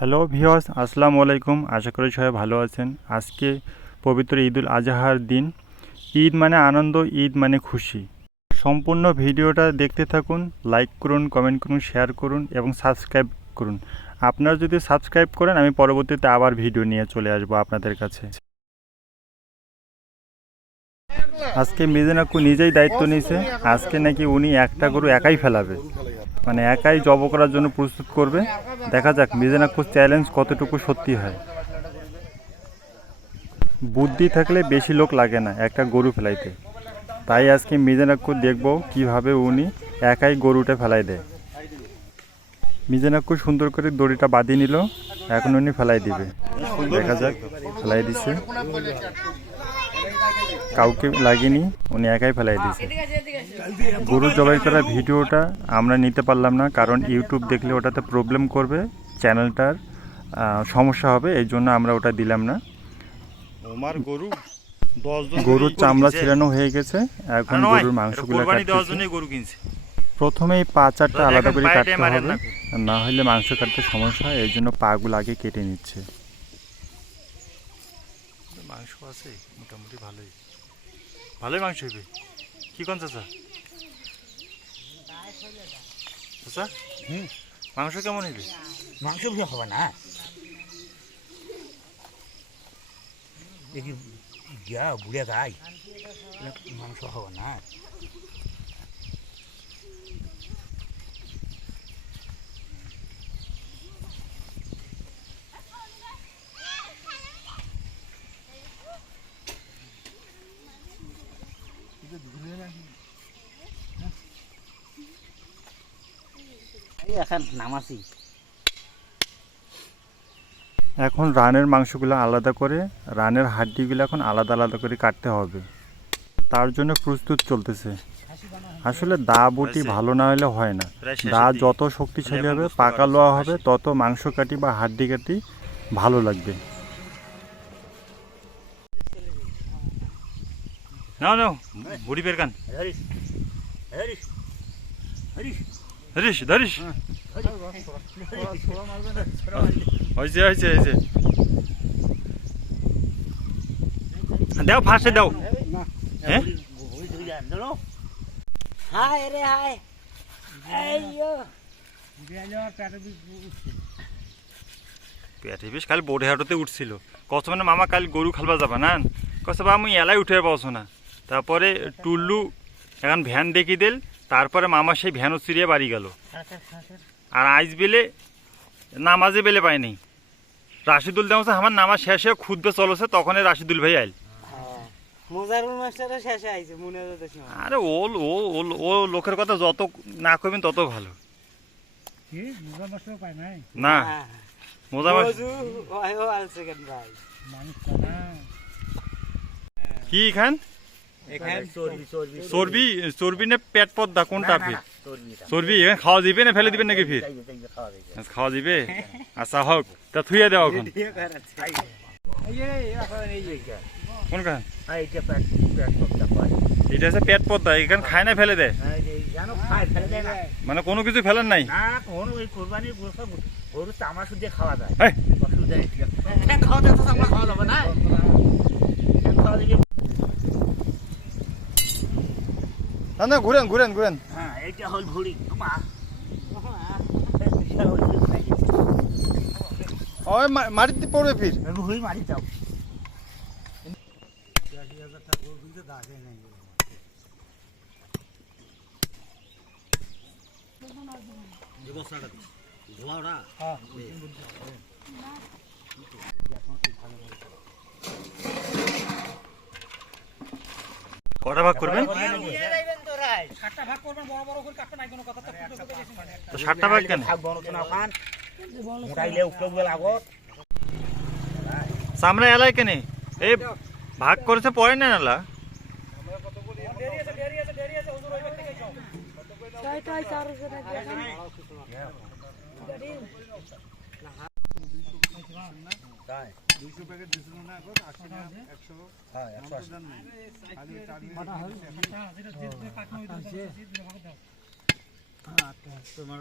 Hello viewers, আসসালামু আলাইকুম। আশা করি সবাই ভালো আছেন। আজকে পবিত্র ঈদুল আজহার দিন। ঈদ মানে আনন্দ, ঈদ মানে খুশি। সম্পূর্ণ ভিডিওটা দেখতে থাকুন, লাইক করুন, কমেন্ট করুন, শেয়ার করুন এবং সাবস্ক্রাইব করুন। আপনারা যদি সাবস্ক্রাইব করেন আমি পরবর্তীতে আবার ভিডিও নিয়ে চলে আসবো আপনাদের কাছে। আজকে মিজান আক্কু নিজেই দায়িত্ব নিয়েছে। আজকে নাকি উনি একটা গরু একাই ফেলাবে, মানে একাই জব করার জন্য প্রস্তুত করবে। দেখা যাক মিজান আক্কুর চ্যালেঞ্জ কতটুকু সত্যি হয়। বুদ্ধি থাকলে বেশি লোক লাগে না একটা গরু ফেলাইতে। তাই আজকে মিজান আক্কু দেখব কীভাবে উনি একাই গরুটা ফেলাই দেয়। মিজান আক্কু সুন্দর করে দড়িটা বাঁধিয়ে নিল, এখন উনি ফেলাই দিবে। দেখা যাক, ফেলাই দিচ্ছে, কাউকে লাগেনি, উনি একাই ফেলাই দিয়েছে। গরু জবাই করার ভিডিওটা আমরা নিতে পারলাম না, কারণ ইউটিউব দেখলে ওটাতে প্রবলেম করবে, চ্যানেলটার সমস্যা হবে, এই জন্য আমরা ওটা দিলাম না। গরুর চামড়া ছিলানো হয়ে গেছে, এখন গরুর মাংসগুলো কাটতেছে। প্রথমেই পা চারটা আলাদা করে কাটতে হবে, না হলে মাংস কাটতে সমস্যা, এই জন্য পাগুলো আগে কেটে নিচ্ছে। মাংস আছে মোটামুটি ভালোই, ভালোই মাংস হবে। কি কোন চাচা? চাচা মাংস কেমন হবে? মাংস বেশি হবে না, বুড়ে গাই মাংস হবে না। এখন নামাছি, এখন রানের মাংসগুলো আলাদা করে, রানের হাড্ডিগুলো এখন আলাদা আলাদা করে কাটতে হবে, তার জন্য প্রস্তুত চলতেছে। আসলে দা বটি ভালো না হলে হয় না, দা যত শক্তিশালী হবে, পাকা লোয়া হবে, তত মাংস কাটি বা হাড্ডি কাটি ভালো লাগবে। নাও নাও বুড়ি বের কান, ধরিস ধরিস, হয়েছে হয়েছে হয়েছে, দাও ফাঁসে দাও। হ্যাঁ হাই রে হাই, পেটে বেশ কাল বোর্ডে হাঁটোতে উঠছিল, কত মানে মামা কাল গরু খালবা যাবা না, কত বা আমি এলাই উঠে পাবছো না। তারপরে টুল্লু এখন ভ্যান দেখি দিল, তারপরে মামা সেই ভ্যানও চিরিয়ে বাড়ি গেল। আর আইজ বেলে নামাজে বেলে পায়নি, রাশিদুল দেওয়া আমার নামাজ শেষে খুদবে চলছে, তখন রাশিদুল ভাই আইল। আরে ও লোকের কথা যত না করবেন তত ভালো। না মজা কি খান? চর্বি চর্বি না পেট পদ্মা কোনটা? ফির চর্বি এখানে খাওয়া দিবে না ফেলে দিবেন নাকি? ফির খাওয়া দিবে। আচ্ছা হোক, তা থুয়ে দেওয়া এখন। কোন খান? এটা হচ্ছে পেট পদ্মা, এখানে খায় না ফেলে দেয়, মানে কোনো কিছু ফেলেন নাই। গরু চামড়া শুদ্ধ খাওয়া যায়, না ঘুরেন ঘুরেন ঘুরেন। হ্যাঁ এইটা হল ভুড়ি, ওই মাটিতে পড়বে, ফির ভুড়ি মারি যাও। কটা ভাগ করবেন? তো 7টা ভাগ কেন? চামড়া এলাই কেন এই ভাগ করেছে পরে না এলা? তোমার